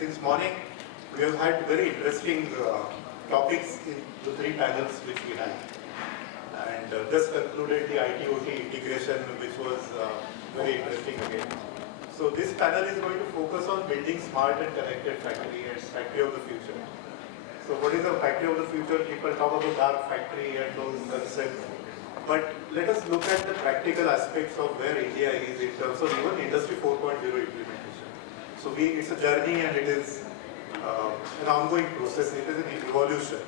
Since morning, we have had very interesting topics in the 3 panels which we had. And just concluded the IT-OT integration, which was very interesting again. So this panel is going to focus on building smart and connected factory and factory of the future. So what is a factory of the future? People talk about dark factory and those concepts. But let us look at the practical aspects of where India is in terms of even Industry 4.0 implementation. So it's a journey and it is an ongoing process. It is an evolution.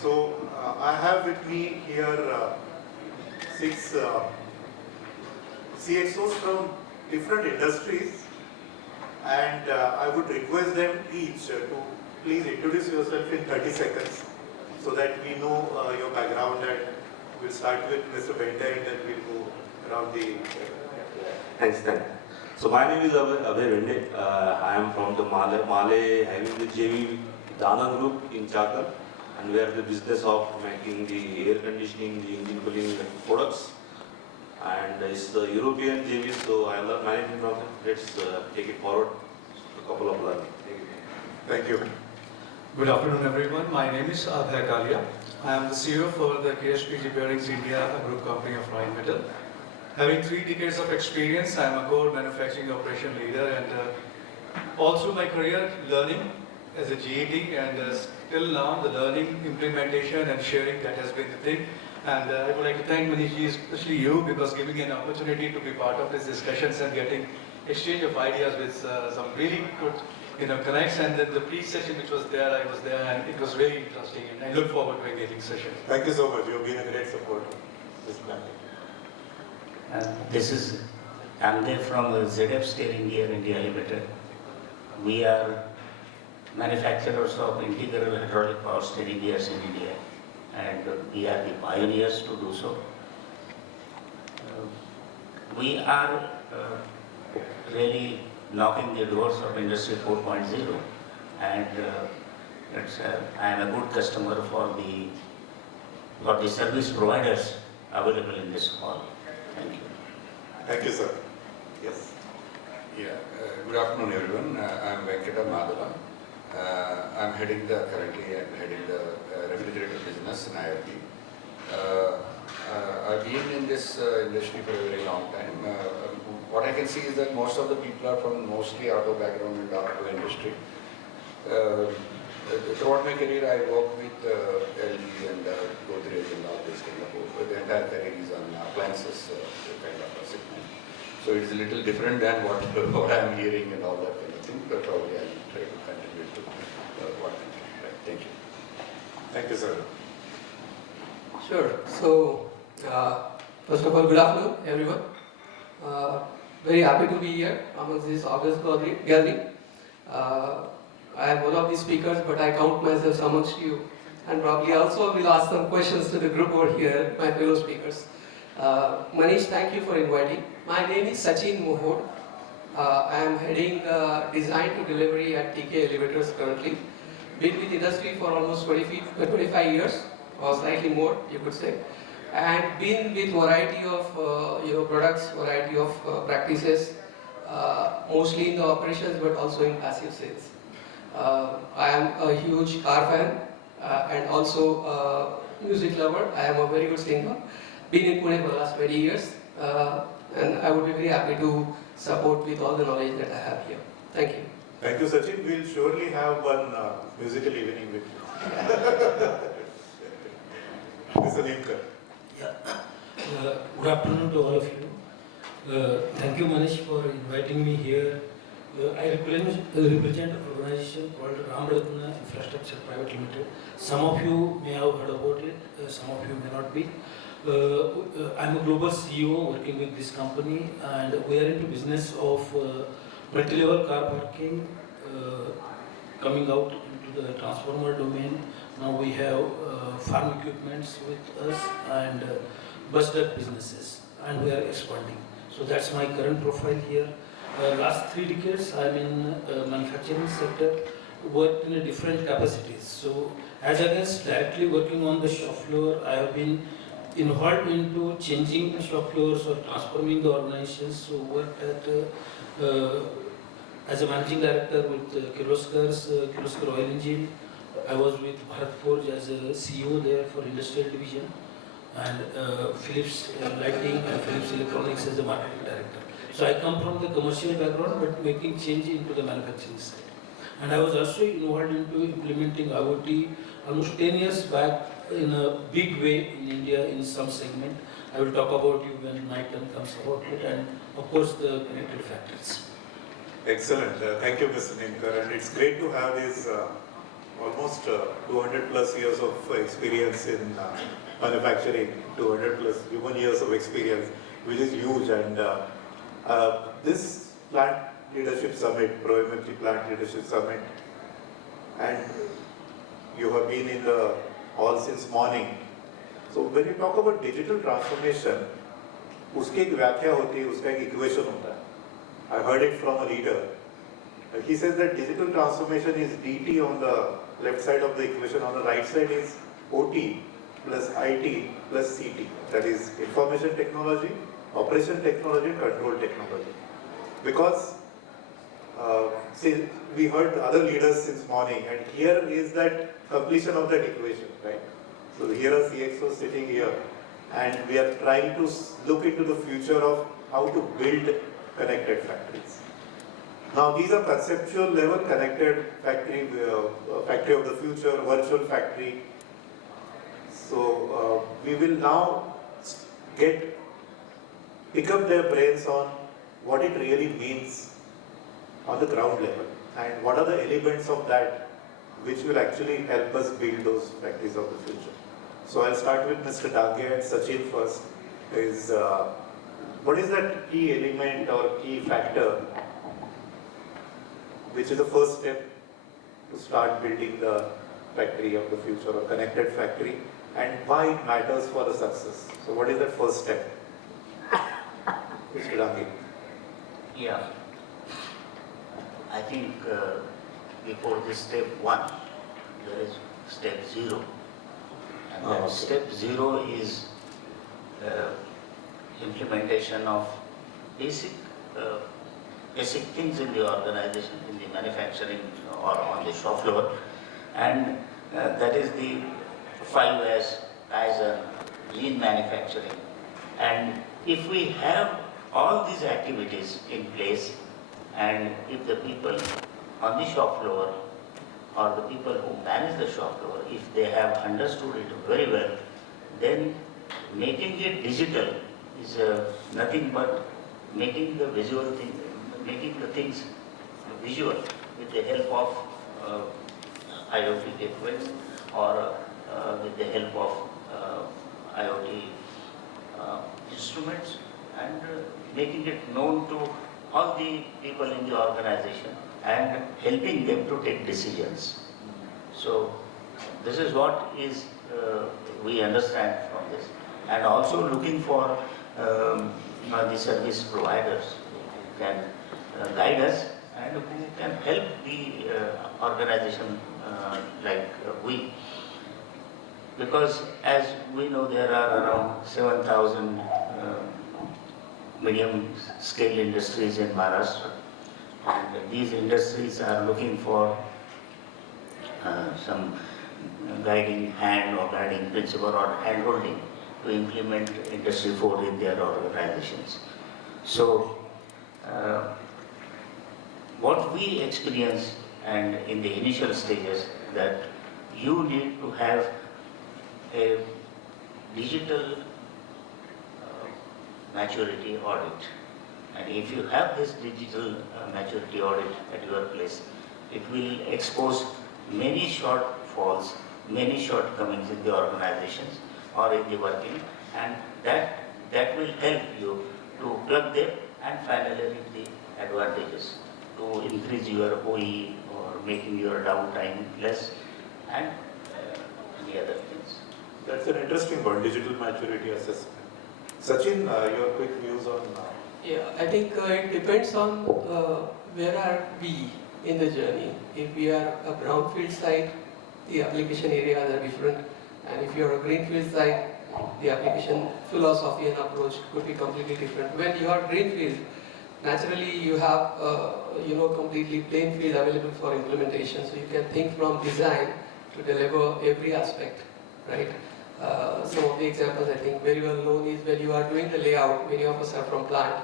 So I have with me here 6 CXOs from different industries, and I would request them each to please introduce yourself in 30 seconds so that we know your background, and we'll start with Mr. Bhende and then we'll go around the... Thanks. So my name is Abhay Bhende. I am from the Mahle having the JV Dana Group in Chakal, and we are the business of making the air conditioning, the engine cooling products. And it's the European JV, so I love management of it. Let's take it forward. A couple of learning. Thank you. Good afternoon, everyone. My name is Abhay Kalia. I am the CEO for the KSPG Bearings India, a group company of Rheinmetall. Having 3 decades of experience, I am a core manufacturing operation leader, and all through my career learning as a GED, and till now the learning, implementation and sharing, that has been the thing. And I would like to thank Manish, especially you, because giving me an opportunity to be part of these discussions and getting exchange of ideas with some really good connects. And then the pre-session which was there, I was there, and it was very interesting, and I look forward to engaging session. Thank you so much. You have been a great support of this plan. This is Amdev from ZF Steering Gear India Limited. We are manufacturers of integral hydraulic power steering gears in India, and we are the pioneers to do so. We are really knocking the doors of Industry 4.0, and I am a good customer for the service providers available in this hall. Thank you. Thank you, sir. Yes. Yeah. Good afternoon, everyone. I'm Venkata Mandala. I'm currently heading the refrigerator business in IFB. I've been in this industry for a very long time. What I can see is that most of the people are from mostly auto background and auto industry. Throughout my career, I worked with LG and Godrej and all this kind of work. The entire career is on appliances kind of a segment. So it's a little different than what I'm hearing and all that kind of thing, but probably I'll try to contribute to what I'm doing. Right. Thank you. Thank you, sir. Sure. So, first of all, good afternoon, everyone. Very happy to be here amongst this August gathering. I am one of the speakers, but I count myself amongst you, and probably also will ask some questions to the group over here, my fellow speakers. Manish, thank you for inviting. My name is Sachin Mohod. I am heading design to delivery at TK Elevators currently. Been with industry for almost 25 years, or slightly more, you could say, and been with variety of products, variety of practices, mostly in the operations, but also in passive sales. I am a huge car fan and also a music lover. I am a very good singer. Been in Pune for the last 20 years, and I would be very happy to support with all the knowledge that I have here. Thank you. Thank you, Sachin. We'll surely have one musical evening with you. Mr. Nimkar. Yeah. Good afternoon to all of you. Thank you, Manish, for inviting me here. I represent an organization called Ratan Infrastructure Private Limited. Some of you may have heard about it, some of you may not be. I'm a global CEO working with this company, and we are into business of multi-level car parking, coming out into the transformer domain. Now we have farm equipments with us and bus duct businesses, and we are expanding. So that's my current profile here. Last 3 decades I'm in manufacturing sector, worked in different capacities. So as against directly working on the shop floor, I have been involved into changing the shop floors or transforming the organizations. So worked at as a managing director with Kirloskar Oil Engine. I was with Bharat Forge as a CEO there for industrial division, and Philips Lighting and Philips Electronics as the marketing director. So I come from the commercial background, but making change into the manufacturing side. And I was also involved into implementing IoT almost 10 years back in a big way in India in some segment. I will talk about you when my turn comes about it, and of course the connected factories. Excellent. Thank you, Mr. Nimkar. And it's great to have this almost 200 plus years of experience in manufacturing, 200 plus human years of experience, which is huge. And this plant leadership summit, Pro MFG plant leadership summit, and you have been in the hall since morning. So when you talk about digital transformation, उसकी एक व्याख्या होती है, उसका एक equation होता है. I heard it from a leader. He says that digital transformation is DT on the left side of the equation, on the right side is OT plus IT plus CT. That is information technology, operation technology, control technology. Because see, we heard other leaders since morning, and here is that completion of that equation, right? So here are CXOs sitting here, and we are trying to look into the future of how to build connected factories. Now these are conceptual level connected factory, factory of the future, virtual factory. So we will now pick up their brains on what it really means on the ground level, and what are the elements of that which will actually help us build those factories of the future. So I'll start with Mr. Dange and Sachin first. What is that key element or key factor which is the first step to start building the factory of the future or connected factory, and why it matters for the success? So what is that first step? Mr. Dange. Yeah. I think before this step 1, there is step 0. And that okay. step 0 is implementation of basic things in the organization, in the manufacturing or on the shop floor. And that is the 5S, Kaizen, lean manufacturing. And if we have all these activities in place, and if the people on the shop floor or the people who manage the shop floor, if they have understood it very well, then making it digital is nothing but making the visual thing, making the things visual with the help of IoT equipment or with the help of IoT instruments, and making it known to all the people in the organization and helping them to take decisions. So this is what is we understand from this, and also looking for the service providers who can guide us and who can help the organization like we. Because as we know, there are around 7,000 medium scale industries in Maharashtra, and these industries are looking for some guiding hand or guiding principle or hand holding to implement Industry 4 in their organizations. So what we experience and in the initial stages, that you need to have a digital maturity audit. And if you have this digital maturity audit at your place, it will expose many shortfalls, many shortcomings in the organizations or in the working, and that will help you to plug them and finally reap the advantages to increase your OE or making your downtime less and many other things. That's an interesting one, digital maturity assessment. Sachin, your quick views on... Yeah, I think it depends on where are we in the journey. If we are a brownfield site, the application areas are different, and if you are a greenfield site, the application philosophy and approach could be completely different. When you are greenfield, naturally you have completely plain field available for implementation. So you can think from design to deliver every aspect, right? Some of the examples I think very well known is when you are doing the layout. Many of us are from plant.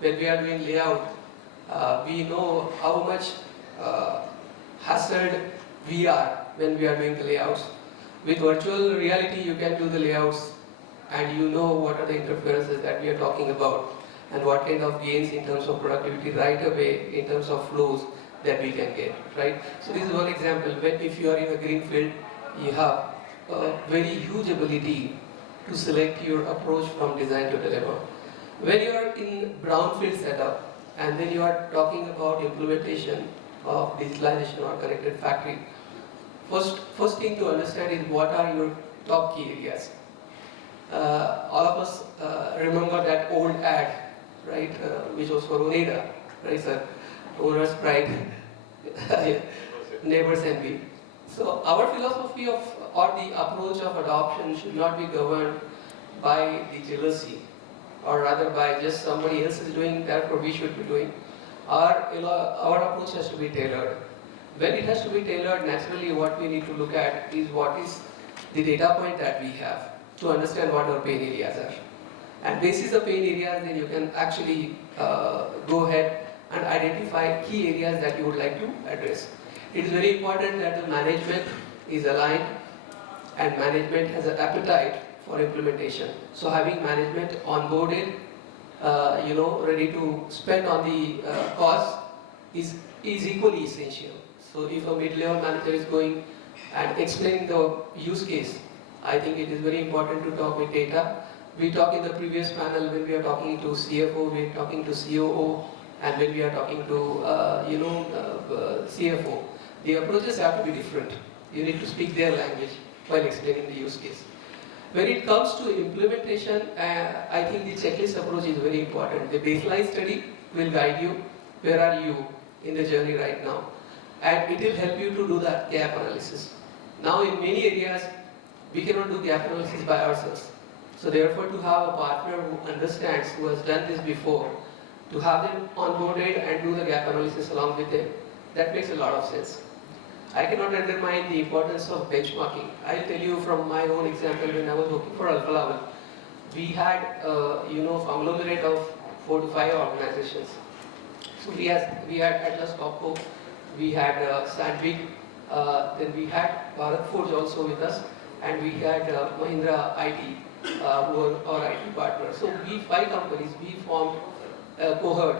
When we are doing layout, we know how much hassled we are when we are doing the layouts. With virtual reality, you can do the layouts and you know what are the interferences that we are talking about and what kind of gains in terms of productivity right away in terms of flows that we can get, right? So this is one example. When if you are in a green field, you have a very huge ability to select your approach from design to deliver. When you are in brownfield setup and then you are talking about implementation of digitalization or connected factory, first thing to understand is what are your top key areas. All of us remember that old ad, right, which was for Oneda, right, sir? Owner's pride, neighbors envy. So our philosophy of or the approach of adoption should not be governed by the jealousy, or rather by just somebody else is doing, therefore we should be doing. Our approach has to be tailored. When it has to be tailored, naturally what we need to look at is what is the data point that we have to understand what our pain areas are. And basis the pain areas, then you can actually go ahead and identify key areas that you would like to address. It is very important that the management is aligned and management has an appetite for implementation. So having management onboarded, ready to spend on the cost is equally essential. So if a mid-level manager is going and explaining the use case, I think it is very important to talk with data. We talked in the previous panel when we are talking to CFO, we are talking to COO, and when we are talking to CFO. The approaches have to be different. You need to speak their language while explaining the use case. When it comes to implementation, I think the checklist approach is very important. The baseline study will guide you. Where are you in the journey right now? And it will help you to do that gap analysis. Now in many areas, we cannot do gap analysis by ourselves. So therefore to have a partner who understands, who has done this before, to have them onboarded and do the gap analysis along with them, that makes a lot of sense. I cannot undermine the importance of benchmarking. I'll tell you from my own example, when I was working for Alpha Level, we had conglomerate of 4 to 5 organizations. So we had Atlas Copco, we had Sandvik, then we had Bharat Forge also with us, and we had Mahindra IT, who were our IT partner. So we 5 companies, we formed a cohort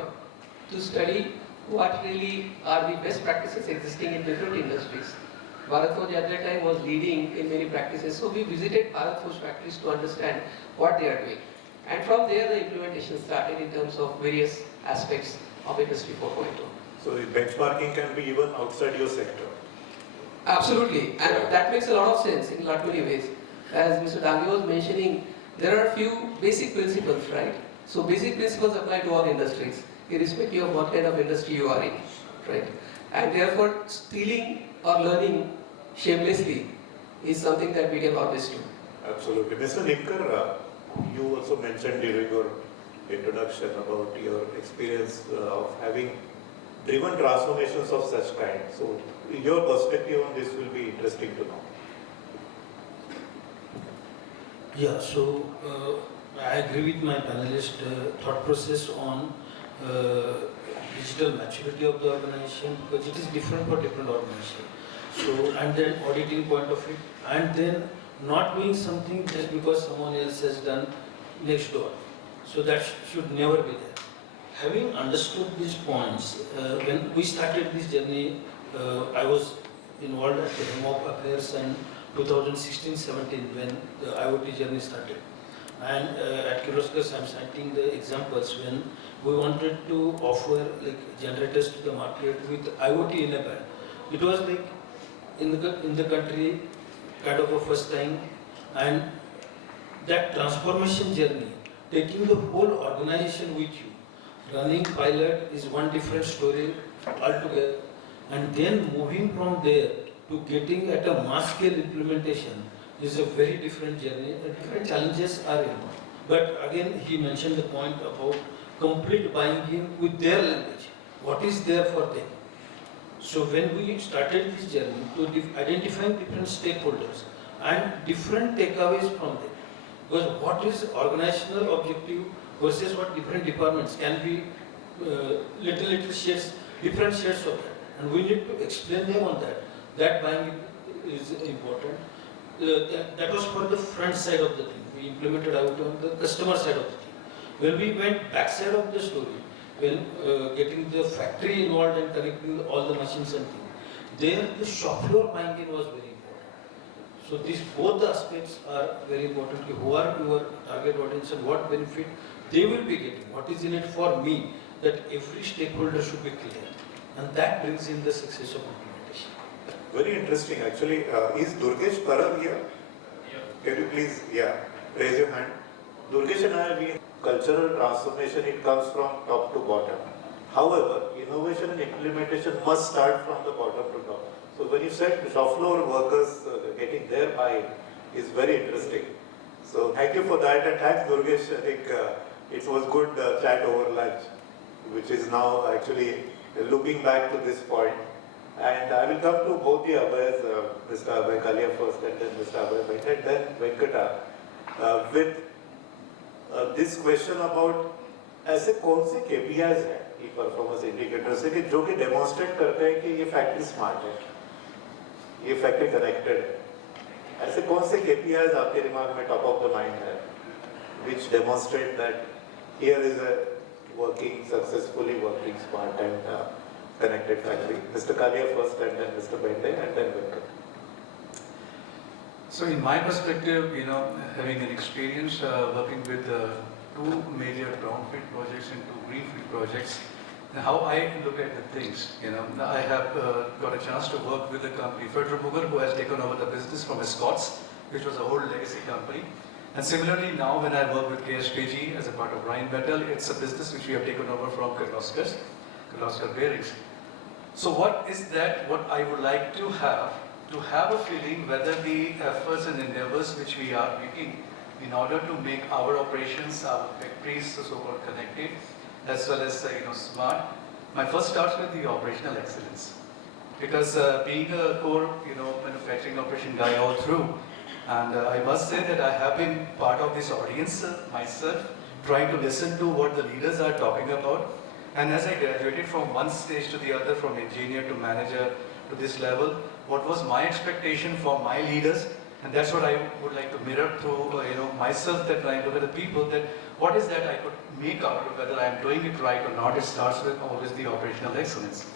to study what really are the best practices existing in different industries. Bharat Forge at that time was leading in many practices, so we visited Bharat Forge factories to understand what they are doing. And from there the implementation started in terms of various aspects of Industry 4.0. So the benchmarking can be even outside your sector. Absolutely, and that makes a lot of sense in a lot many ways. As Mr. Dange was mentioning, there are a few basic principles, right? So basic principles apply to all industries, irrespective of what kind of industry you are in, right? And therefore, stealing or learning shamelessly is something that we can always do. Absolutely. Mr. Nimkar, you also mentioned during your introduction about your experience of having driven transformations of such kind. So your perspective on this will be interesting to know. Yeah, so I agree with my panelist thought process on digital maturity of the organization, because it is different for different organizations. So, and then auditing point of view, and then not doing something just because someone else has done next door. So that should never be there. Having understood these points, when we started this journey, I was involved at the Home of Affairs in 2016-17 when the IoT journey started. And at Kirloskar, I'm citing the examples when we wanted to offer like generators to the market with IoT enabled. It was like in the country kind of a first time, and that transformation journey, taking the whole organization with you, running pilot is one different story altogether, and then moving from there to getting at a mass scale implementation is a very different journey. Different challenges are involved. But again, he mentioned the point about complete buying in with their language, what is there for them. So when we started this journey to identify different stakeholders and different takeaways from them, because what is organizational objective versus what different departments can be little shades, different shades of that, and we need to explain them on that. That buying is important. That was for the front side of the thing. We implemented out on the customer side of the thing. When we went back side of the story, when getting the factory involved and connecting all the machines and things, there the shop floor buying in was very important. So these both the aspects are very important. Who are your target audience and what benefit they will be getting? What is in it for me? That every stakeholder should be clear, and that brings in the success of implementation. Very interesting. Actually, is Durgesh Parab here? Can you please, raise your hand? Durgesh and I, we cultural transformation, it comes from top to bottom. However, innovation and implementation must start from the bottom to top. So when you said shop floor workers getting their buy-in is very interesting. So thank you for that, and thanks Durgesh. I think it was good chat over lunch, which is now actually looking back to this point. And I will come to both the Abhays, Mr. Abhay Kalia first and then Mr. Abhay Bhende and then Venkata, with this question about ऐसे कौन से KPIs हैं ई performance indicators से कि जो कि demonstrate करते हैं कि ये फैक्ट्री स्मार्ट है, ये फैक्ट्री कनेक्टेड है. ऐसे कौन से KPIs आपके दिमाग में टॉप ऑफ द माइंड है which demonstrate that here is a successfully working smart and connected factory. Mr. Kalia first and then Mr. Bhende and then Venkata. So in my perspective, having an experience working with two major brownfield projects and two greenfield projects, and how I look at the things, I have got a chance to work with the company Federal Mughal, who has taken over the business from Scots, which was a old legacy company. And similarly, now when I work with KSPG as a part of Rheinmetall, it's a business which we have taken over from Kirloskar Bearings. So what is that, what I would like to have a feeling whether the efforts and endeavors which we are making in order to make our operations, our factories, so-called connected, as well as smart. My first starts with the operational excellence, because being a core manufacturing operation guy all through, and I must say that I have been part of this audience myself, trying to listen to what the leaders are talking about. And as I graduated from one stage to the other, from engineer to manager to this level, what was my expectation for my leaders? And that's what I would like to mirror to myself, that when I look at the people, that what is that I could make out of whether I am doing it right or not. It starts with always the operational excellence.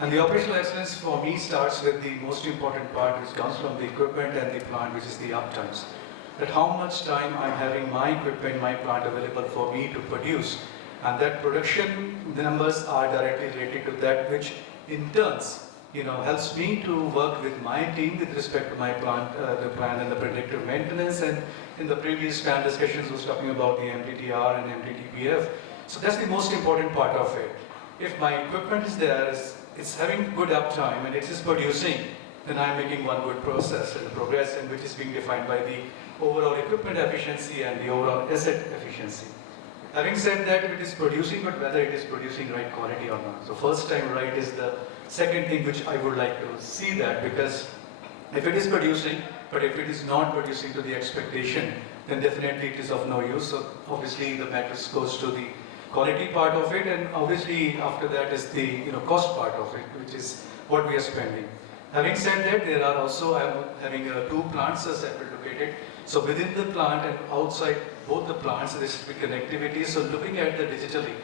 And the operational excellence for me starts with the most important part, which comes from the equipment and the plant, which is the uptimes. That how much time I'm having my equipment, my plant available for me to produce. And that production numbers are directly related to that, which in turns helps me to work with my team with respect to my plant, the plan and the predictive maintenance. And in the previous panel discussions was talking about the MTTR and MTTPF. So that's the most important part of it. If my equipment is there, it's having good uptime and it is producing, then I'm making one good process and progress, and which is being defined by the overall equipment efficiency and the overall asset efficiency. Having said that, if it is producing, but whether it is producing right quality or not. So first time right is the second thing which I would like to see that, because if it is producing, but if it is not producing to the expectation, then definitely it is of no use. So obviously the matrix goes to the quality part of it, and obviously after that is the cost part of it, which is what we are spending. Having said that, there are also, I'm having two plants separate located. So within the plant and outside both the plants, there should be connectivity. So looking at the digitally,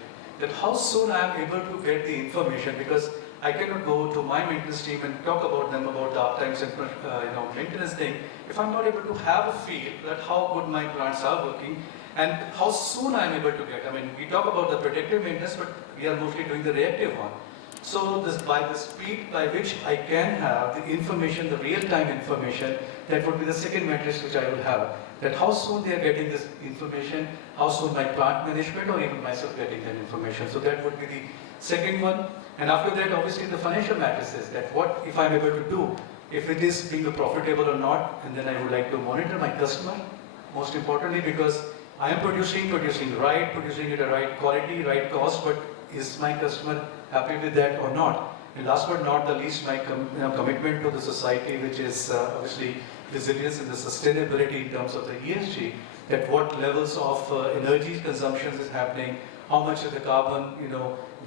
that how soon I am able to get the information, because I cannot go to my maintenance team and talk about them about the uptimes and maintenance thing if I'm not able to have a feel that how good my plants are working and how soon I'm able to get. I mean, we talk about the predictive maintenance, but we are mostly doing the reactive one. So by the speed by which I can have the information, the real-time information, that would be the second matrix which I will have. That how soon they are getting this information, how soon my plant management or even myself getting that information. So that would be the second one. And after that, obviously the financial matrices, that what if I'm able to do, if it is being profitable or not, and then I would like to monitor my customer, most importantly, because I am producing right, producing at a right quality, right cost, but is my customer happy with that or not? And last but not the least, my commitment to the society, which is obviously resilience and the sustainability in terms of the ESG, that what levels of energy consumption is happening, how much of the carbon,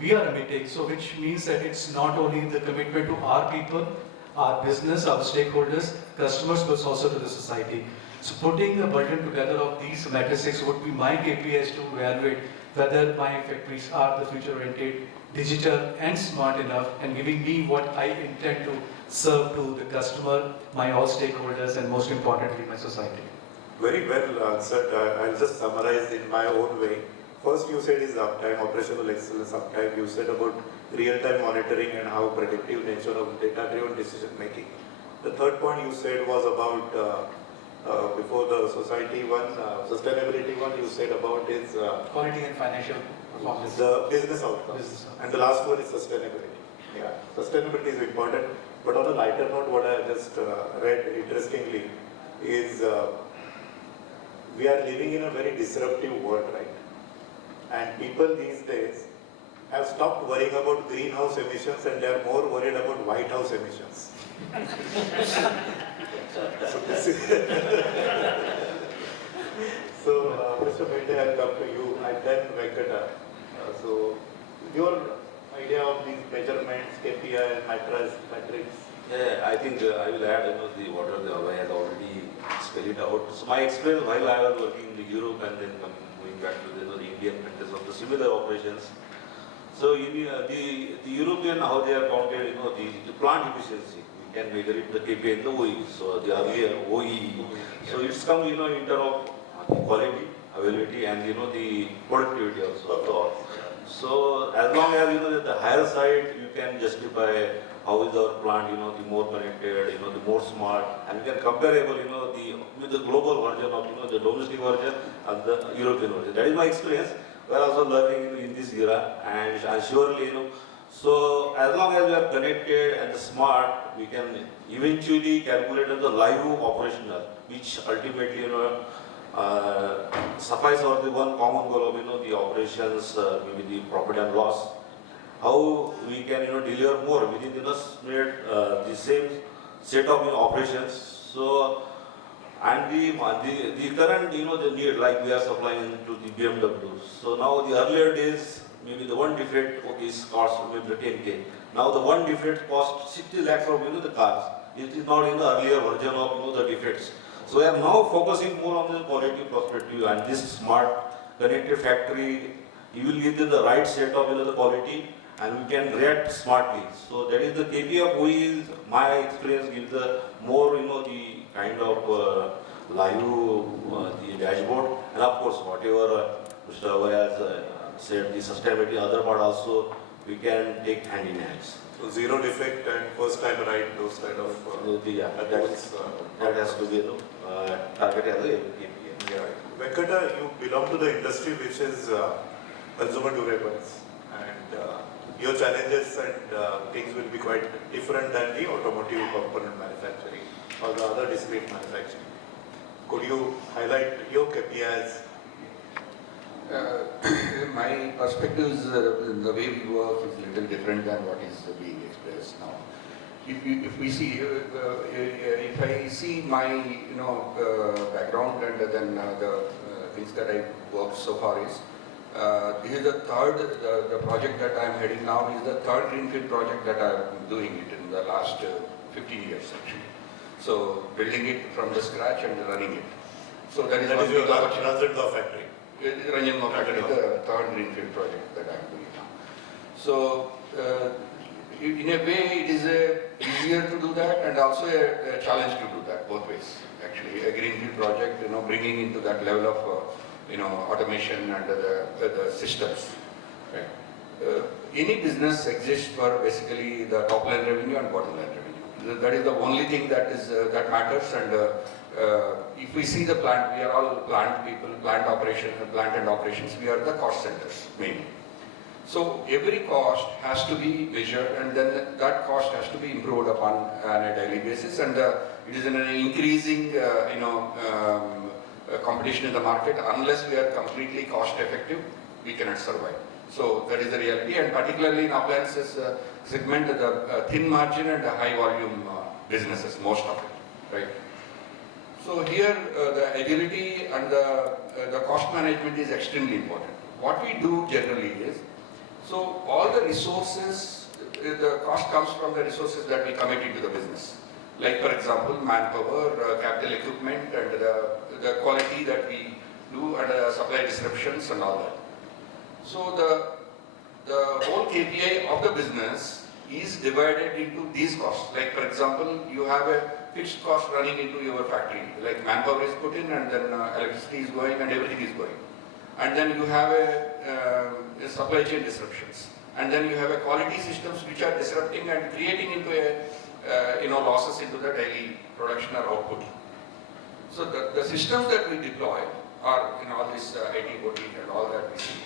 we are emitting. So which means that it's not only the commitment to our people, our business, our stakeholders, customers, but also to the society. So putting the burden together of these matrices would be my KPIs to evaluate whether my factories are the future-oriented, digital and smart enough, and giving me what I intend to serve to the customer, my all stakeholders, and most importantly, my society. Very well answered. I'll just summarize in my own way. First, you said is uptime, operational excellence uptime. You said about real-time monitoring and how predictive nature of data-driven decision making. The third point you said was about before the society one, sustainability one. You said about is Quality and financial performance. the business outcomes. And the last one is sustainability. Yeah, sustainability is important. But on a lighter note, what I just read interestingly is we are living in a very disruptive world, right? And people these days have stopped worrying about greenhouse emissions and they are more worried about White House emissions. So this is Mr. Bhende, I'll come to you and then Venkata. So your idea of these measurements, KPI, metrics. Yeah, I think I will add, what the Abhay has already spelled it out. So my experience while I was working in Europe and then going back to the Indian countries of the similar operations. So the European, how they are counted, the plant efficiency, we can measure it the KPI in the OE. So the earlier OE. So it's come, in terms of the quality, availability, and the productivity also. So as long as at the higher side, you can justify how is our plant, the more connected, the more smart, and you can comparable, with the global version of, the domestic version and the European version. That is my experience. We are also learning in this era, and surely, so as long as we are connected and smart, we can eventually calculate the live operational, which ultimately, suffice for the one common goal of, the operations, maybe the profit and loss. How we can deliver more within the same set of operations. So and the current the need, like we are supplying to the BMW. So now the earlier days maybe the one defect is cost maybe 10K. Now the one defect cost 60 lakhs of the cars. It is not in the earlier version of the defects. So we are now focusing more on the quality perspective, and this smart connected factory, you will give them the right set of the quality, and we can react smartly. So that is the KPI of OE. My experience gives the more the kind of live the dashboard, and of course whatever Mr. Abhay has said, the sustainability other part also we can take hand in hands. So zero defect and first time right, those kind of that has to be target as a KPI. Yeah. Venkata, you belong to the industry which is consumer durables, and your challenges and things will be quite different than the automotive component manufacturing or the other discrete manufacturing. Could you highlight your KPIs? My perspective is the way we work is a little different than what is being expressed now. If we see, if I see my background and then the things that I worked so far is, this is the third, the project that I am heading now is the third greenfield project that I am doing it in the last 15 years actually. So building it from the scratch and running it. So that is your Ratan factory. Ranjangaon factory, the third greenfield project that I am doing now. So in a way it is easier to do that and also a challenge to do that both ways. Actually, a greenfield project, bringing into that level of automation and the systems. Right? Any business exists for basically the top line revenue and bottom line revenue. That is the only thing that is that matters. And if we see the plant, we are all plant people, plant and operations. We are the cost centers mainly. So every cost has to be measured, and then that cost has to be improved upon on a daily basis. And it is an increasing, competition in the market. Unless we are completely cost effective, we cannot survive. So that is the reality, and particularly in appliances segment, the thin margin and the high volume businesses, most of it, right? So here the agility and the cost management is extremely important. What we do generally is, so all the resources, the cost comes from the resources that we commit into the business. Like for example, manpower, capital equipment, and the quality that we do, and supply disruptions and all that. So the whole KPI of the business is divided into these costs. Like for example, you have a fixed cost running into your factory, like manpower is put in, and then electricity is going and everything is going. And then you have a supply chain disruptions. And then you have a quality systems which are disrupting and creating into a losses into the daily production or output. So the systems that we deploy are all this IT, OT and all that we see.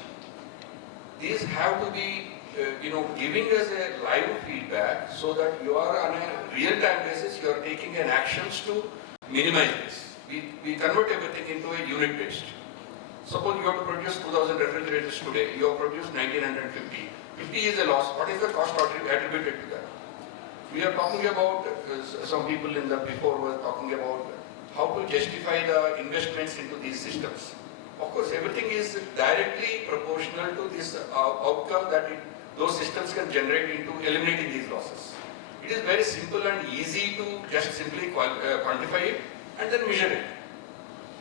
These have to be giving us a live feedback so that you are on a real-time basis, you are taking an actions to minimize this. We convert everything into a unit based. Suppose you have to produce 2000 refrigerators today, you have produced 1950. 50 is a loss. What is the cost attributed to that? We are talking about, some people in the before were talking about how to justify the investments into these systems. Of course, everything is directly proportional to this outcome that those systems can generate into eliminating these losses. It is very simple and easy to just simply quantify it and then measure it.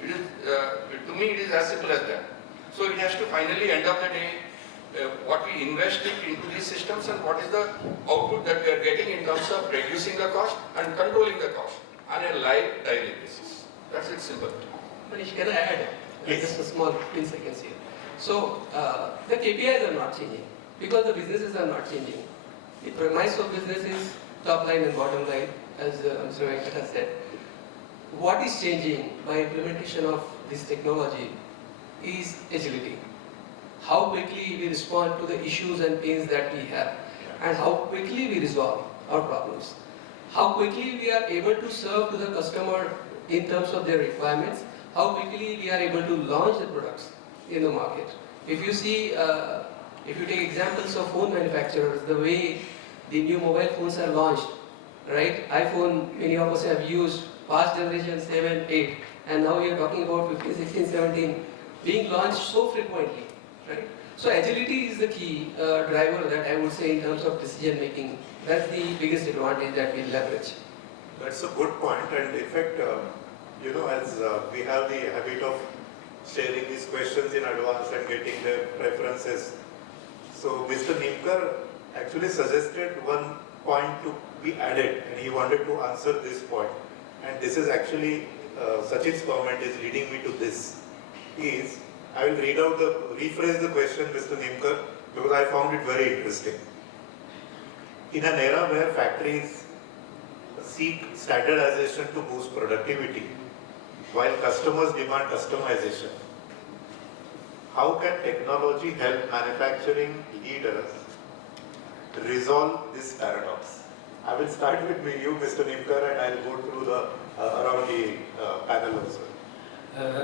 It is, to me, it is as simple as that. So it has to finally end of the day, what we invest into these systems and what is the output that we are getting in terms of reducing the cost and controlling the cost on a live daily basis. That's it, simple. Manish, can I add just a small 15 seconds here? So the KPIs are not changing because the businesses are not changing. The premise of business is top line and bottom line, as Mr. Venkata said. What is changing by implementation of this technology is agility. How quickly we respond to the issues and pains that we have, and how quickly we resolve our problems. How quickly we are able to serve to the customer in terms of their requirements, how quickly we are able to launch the products in the market. If you see, if you take examples of phone manufacturers, the way the new mobile phones are launched, right? iPhone, many of us have used past generation 7, 8, and now we are talking about 15, 16, 17 being launched so frequently, right? So agility is the key driver that I would say in terms of decision making. That's the biggest advantage that we leverage. That's a good point, and in fact, as we have the habit of sharing these questions in advance and getting their preferences. So Mr. Nimkar actually suggested one point to be added, and he wanted to answer this point. And this is actually, Sachin's comment is leading me to this. I will rephrase the question, Mr. Nimkar, because I found it very interesting. In an era where factories seek standardization to boost productivity, while customers demand customization, how can technology help manufacturing leaders resolve this paradox? I will start with you, Mr. Nimkar, and I will go through around the panel also.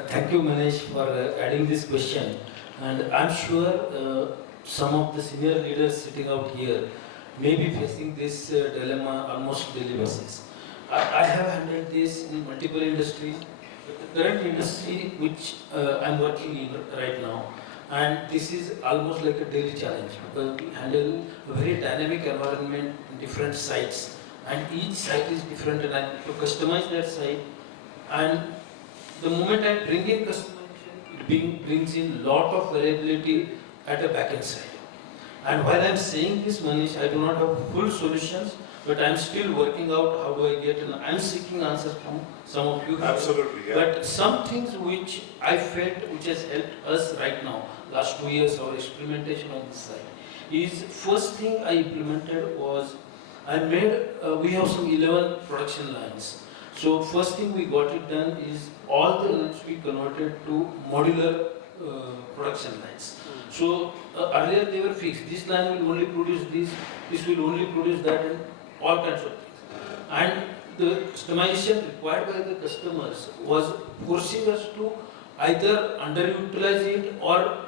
Thank you, Manish, for adding this question. And I'm sure some of the senior leaders sitting out here may be facing this dilemma almost daily basis. I have handled this in multiple industries. The current industry which I'm working in right now, and this is almost like a daily challenge because we handle a very dynamic environment in different sites, and each site is different, and I need to customize that site. And the moment I bring in customization, it brings in lot of variability at a backend side. And while I'm saying this, Manish, I do not have full solutions, but I'm still working out how do I get, and I'm seeking answers from some of you. Absolutely, yeah. But some things which I felt which has helped us right now, last 2 years our experimentation on this side, is first thing I implemented was, we have some 11 production lines. So first thing we got it done is all the lines we converted to modular production lines. So earlier they were fixed. This line will only produce this will only produce that, and all kinds of things. And the customization required by the customers was forcing us to either underutilize it or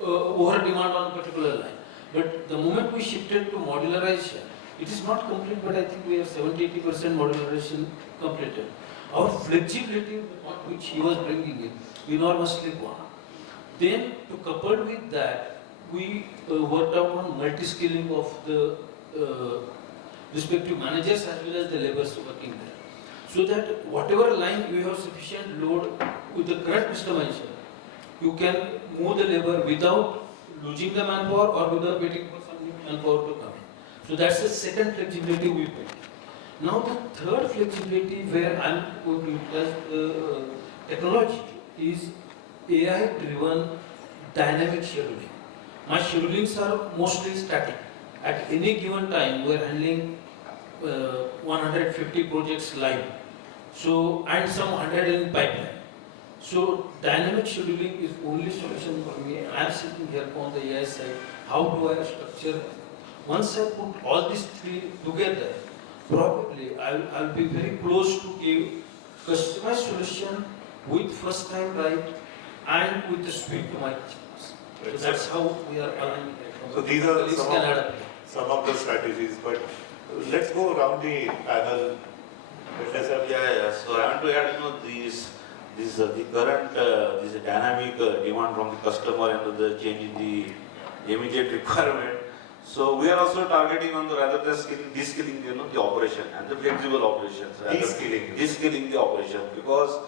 over demand on a particular line. But the moment we shifted to modularization, it is not complete, but I think we have 70-80% modularization completed. Our flexibility, the point which he was bringing in, enormously gone. Then, to couple with that, we worked out on multi-skilling of the respective managers as well as the laborers working there. So that whatever line you have sufficient load with the correct customization, you can move the labor without losing the manpower or without waiting for some new manpower to come in. So that's the second flexibility we built. Now the third flexibility where I'm going to utilize technology is AI-driven dynamic scheduling. My schedulings are mostly static. At any given time, we are handling 150 projects live. So, and some 100 in pipeline. So, dynamic scheduling is only solution for me. I am sitting here on the AI side. How do I structure? Once I put all these three together, probably I'll be very close to give customized solution with first time right and with the speed to my customers. So that's how we are aligning. So these are some of the strategies, but let's go around the panel. So I want to add, the current this dynamic demand from the customer and the change in the immediate requirement. So we are also targeting on the rather than de-skilling, the operation and the flexible operations. De-skilling the operation, because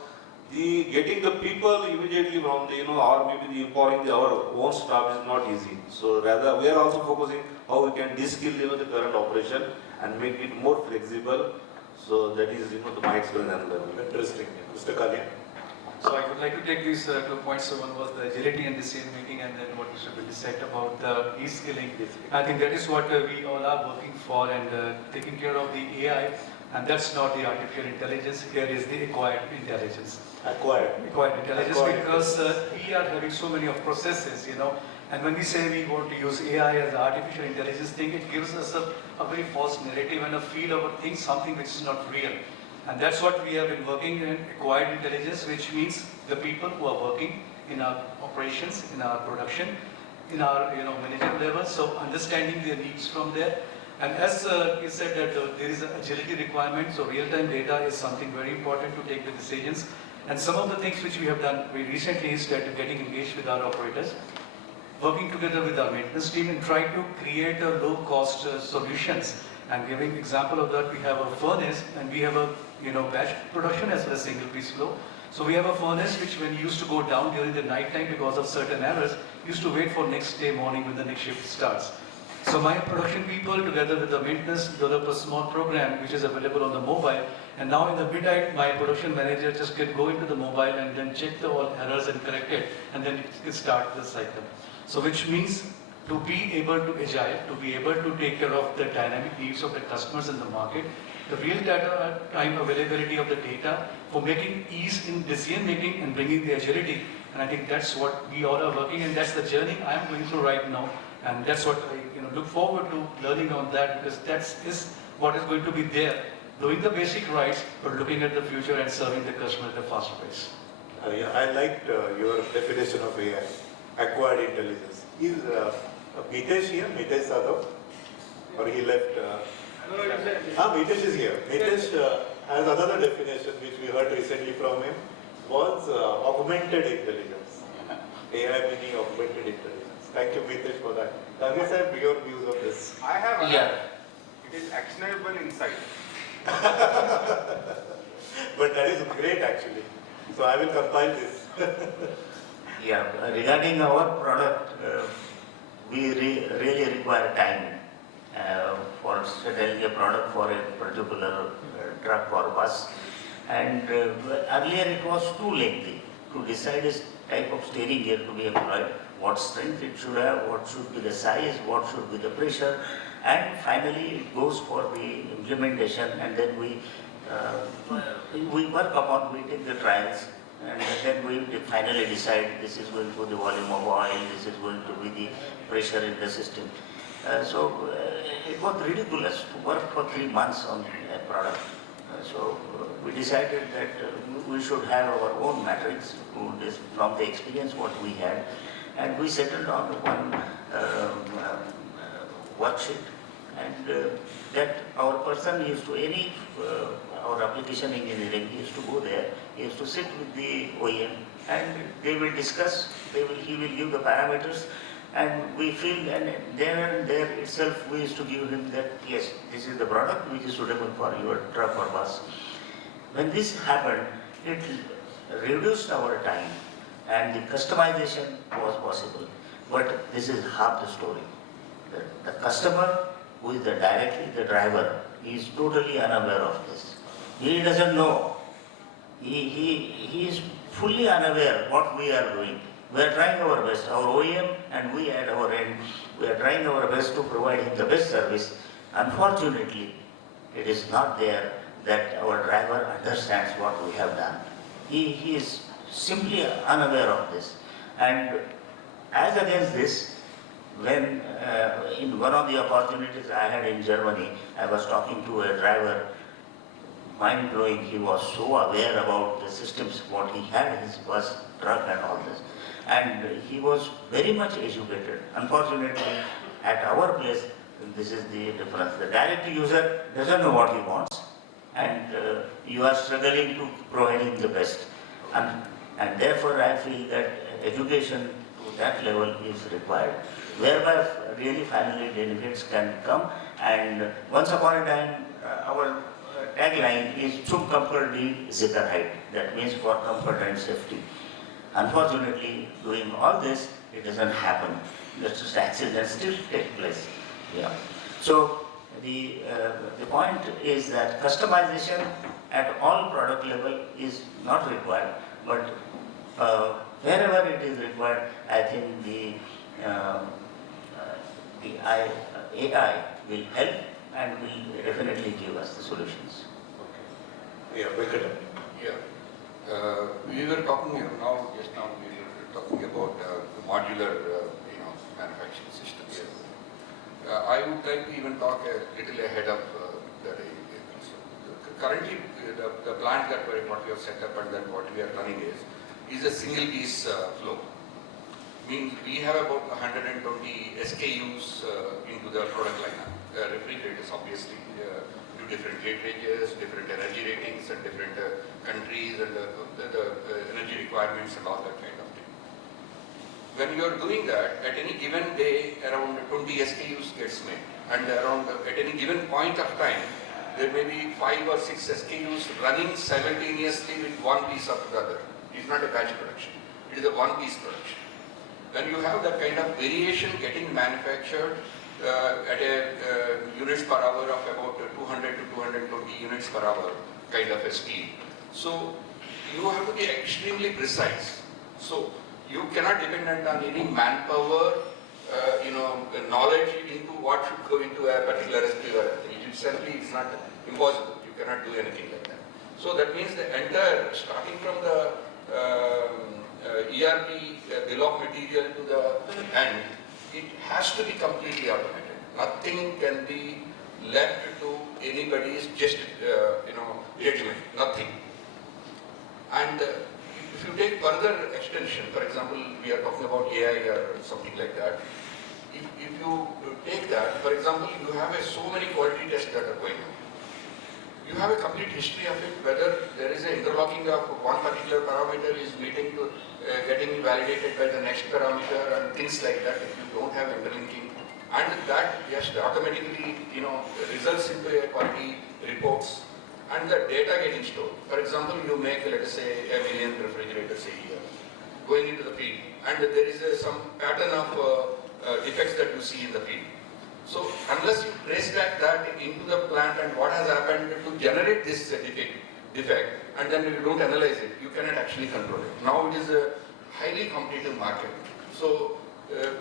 the getting the people immediately from the or maybe the empowering our own staff is not easy. So rather we are also focusing how we can de-skill the current operation and make it more flexible. So that is my experience and learning. Interesting. Mr. Kalia. So I would like to take these 2 points. So one was the agility in the same meeting, and then what Mr. Billy said about the de-skilling. I think that is what we all are working for, and taking care of the AI. And that's not the artificial intelligence. Here is the acquired intelligence. Acquired intelligence, because we are having so many of processes, And when we say we want to use AI as the artificial intelligence thing, it gives us a very false narrative and a feel of something which is not real. And that's what we have been working in, acquired intelligence, which means the people who are working in our operations, in our production, in our management level, so understanding their needs from there. And as you said that there is an agility requirement, so real-time data is something very important to take the decisions. And some of the things which we have done very recently is that getting engaged with our operators, working together with our maintenance team and trying to create a low-cost solutions. And giving example of that, we have a furnace and we have a batch production as well as single piece flow. So we have a furnace which when used to go down during the night time because of certain errors, used to wait for next day morning when the next shift starts. So my production people together with the maintenance develop a small program which is available on the mobile. And now in the midnight, my production manager just can go into the mobile and then check the all errors and correct it, and then it can start the cycle. So which means to be able to agile, to be able to take care of the dynamic needs of the customers in the market, the real time availability of the data for making ease in decision making and bringing the agility. And I think that's what we all are working, and that's the journey I am going through right now. And that's what I look forward to learning on that, because that is what is going to be there, doing the basic rights, but looking at the future and serving the customer at a faster pace. I liked your definition of AI, acquired intelligence. Is Mitesh here? Mitesh Sadhav? Or he left? Mitesh is here. Mitesh has another definition which we heard recently from him, was augmented intelligence. AI meaning augmented intelligence. Thank you, Mitesh, for that. Dange sir, your views on this? I have it is actionable insight. But that is great actually. So I will compile this. Regarding our product, we really require time for settling a product for a particular truck or bus. And earlier it was too lengthy to decide a type of steering gear to be employed, what strength it should have, what should be the size, what should be the pressure, and finally it goes for the implementation, and then we work upon, we take the trials, and then we finally decide this is going to be the volume of oil, this is going to be the pressure in the system. So it was ridiculous to work for 3 months on a product. So decided that we should have our own matrix from the experience what we had, and we settled on one worksheet, and that our person used to our application engineering used to go there, he used to sit with the OEM, and they will discuss, he will give the parameters, and we feel, and there and there itself we used to give him that, yes, this is the product which is suitable for your truck or bus. When this happened, it reduced our time and the customization was possible. But this is half the story. The customer, who is directly the driver, is totally unaware of this. He doesn't know. He is fully unaware what we are doing. We are trying our best, our OEM and we at our end, we are trying our best to provide him the best service. Unfortunately, it is not there that our driver understands what we have done. He is simply unaware of this. And as against this, when in one of the opportunities I had in Germany, I was talking to a driver, mind-blowing, he was so aware about the systems, what he had in his bus, truck and all this. And he was very much educated. Unfortunately, at our place, this is the difference. The direct user doesn't know what he wants, and you are struggling to provide him the best. And therefore, I feel that education to that level is required, whereby really finally benefits can come. And once upon a time, our tagline is Zum Comfort die Sicherheit. That means for comfort and safety. Unfortunately, doing all this, it doesn't happen. Just accidents still take place. Yeah. So the point is that customization at all product level is not required, but wherever it is required, I think the AI will help and will definitely give us the solutions. Yeah, Venkata. Yeah. We were talking just now we were talking about modular, manufacturing systems. I would like to even talk a little ahead of that. Currently, the plant that what we have set up and then what we are running is a single piece flow. Means we have about 120 SKUs into the product lineup. Refrigerators, obviously, do different rate ranges, different energy ratings, and different countries, and the energy requirements and all that kind of thing. When you are doing that, at any given day, around 20 SKUs gets made, and at any given point of time, there may be 5 or 6 SKUs running simultaneously with one piece after the other. It is not a batch production; it is a one-piece production. When you have that kind of variation getting manufactured at a units per hour of about 200 to 220 units per hour kind of a speed, so you have to be extremely precise. So you cannot depend on any manpower, knowledge into what should go into a particular SKU. It simply is not impossible. You cannot do anything like that. So that means the entire, starting from the ERP bill of material to the end, it has to be completely automated. Nothing can be left to anybody's judgment. Nothing. And if you take further extension, for example, we are talking about AI or something like that. If you take that, for example, you have so many quality tests that are going on. You have a complete history of it, whether there is an interlocking of one particular parameter is meeting to getting validated by the next parameter and things like that. If you don't have interlinking, and that just automatically results into a quality reports and the data getting stored. For example, you make, let us say, 1 million refrigerators a year going into the field, and there is some pattern of defects that you see in the field. So unless you trace back that into the plant and what has happened to generate this defect, and then you don't analyze it, you cannot actually control it. Now it is a highly competitive market. So a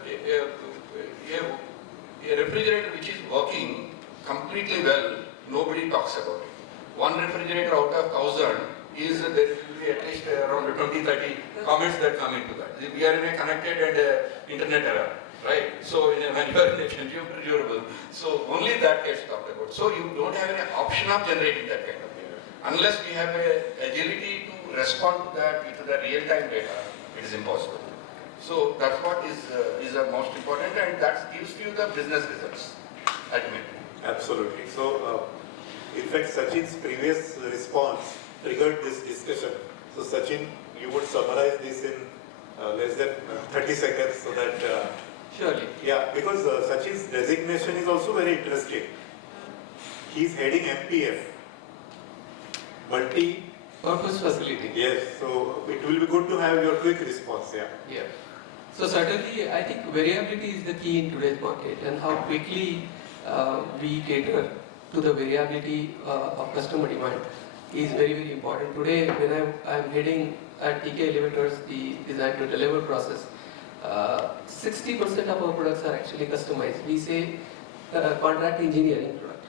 refrigerator which is working completely well, nobody talks about it. One refrigerator out of 1,000 is there will be at least around 20-30 comments that come into that. We are in a connected and internet era. Right? So when you are in a consumer durable, so only that gets talked about. So you don't have any option of generating that kind of data. unless we have a agility to respond to that into the real-time data, it is impossible. So that's what is the most important, and that gives you the business results ultimately. Absolutely. So, in fact, Sachin's previous response triggered this discussion. So, Sachin, you would summarize this in less than 30 seconds so that... Surely. Yeah, because Sachin's designation is also very interesting. He's heading MPF, multi... Purpose facility. Yes, so it will be good to have your quick response, yeah. Yeah. So certainly, I think variability is the key in today's market, and how quickly we cater to the variability of customer demand is very, very important. Today, when I'm heading at TK Elevators, the design to deliver process, 60% of our products are actually customized. We say contract engineering product.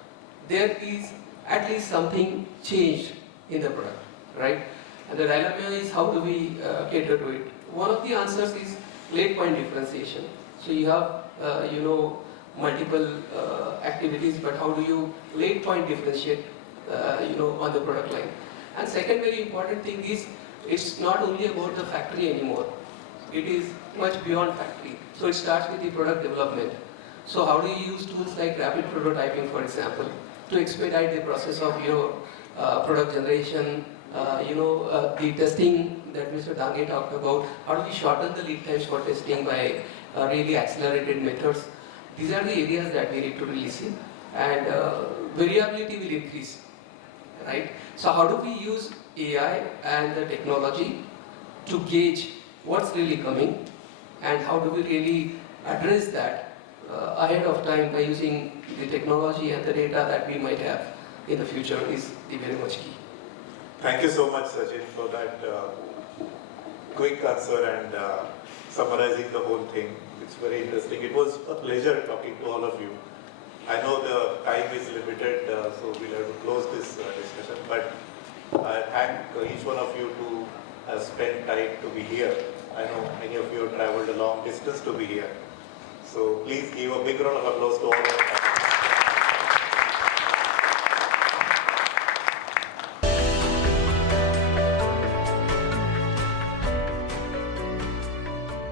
There is at least something changed in the product, right? And the dilemma is how do we cater to it? One of the answers is late point differentiation. So you have, multiple activities, but how do you late point differentiate, on the product line? And second very important thing is, it's not only about the factory anymore. It is much beyond factory. So it starts with the product development. So how do you use tools like rapid prototyping, for example, to expedite the process of product generation, the testing that Mr. Dange talked about, how do we shorten the lead times for testing by really accelerated methods? These are the areas that we need to really see, and variability will increase, right? So how do we use AI and the technology to gauge what's really coming, and how do we really address that ahead of time by using the technology and the data that we might have in the future is very much key. Thank you so much, Sachin, for that quick answer and summarizing the whole thing. It's very interesting. It was a pleasure talking to all of you. I know the time is limited, so we'll have to close this discussion, but I thank each one of you to have spent time to be here. I know many of you have traveled a long distance to be here. So please give a big round of applause to all of us.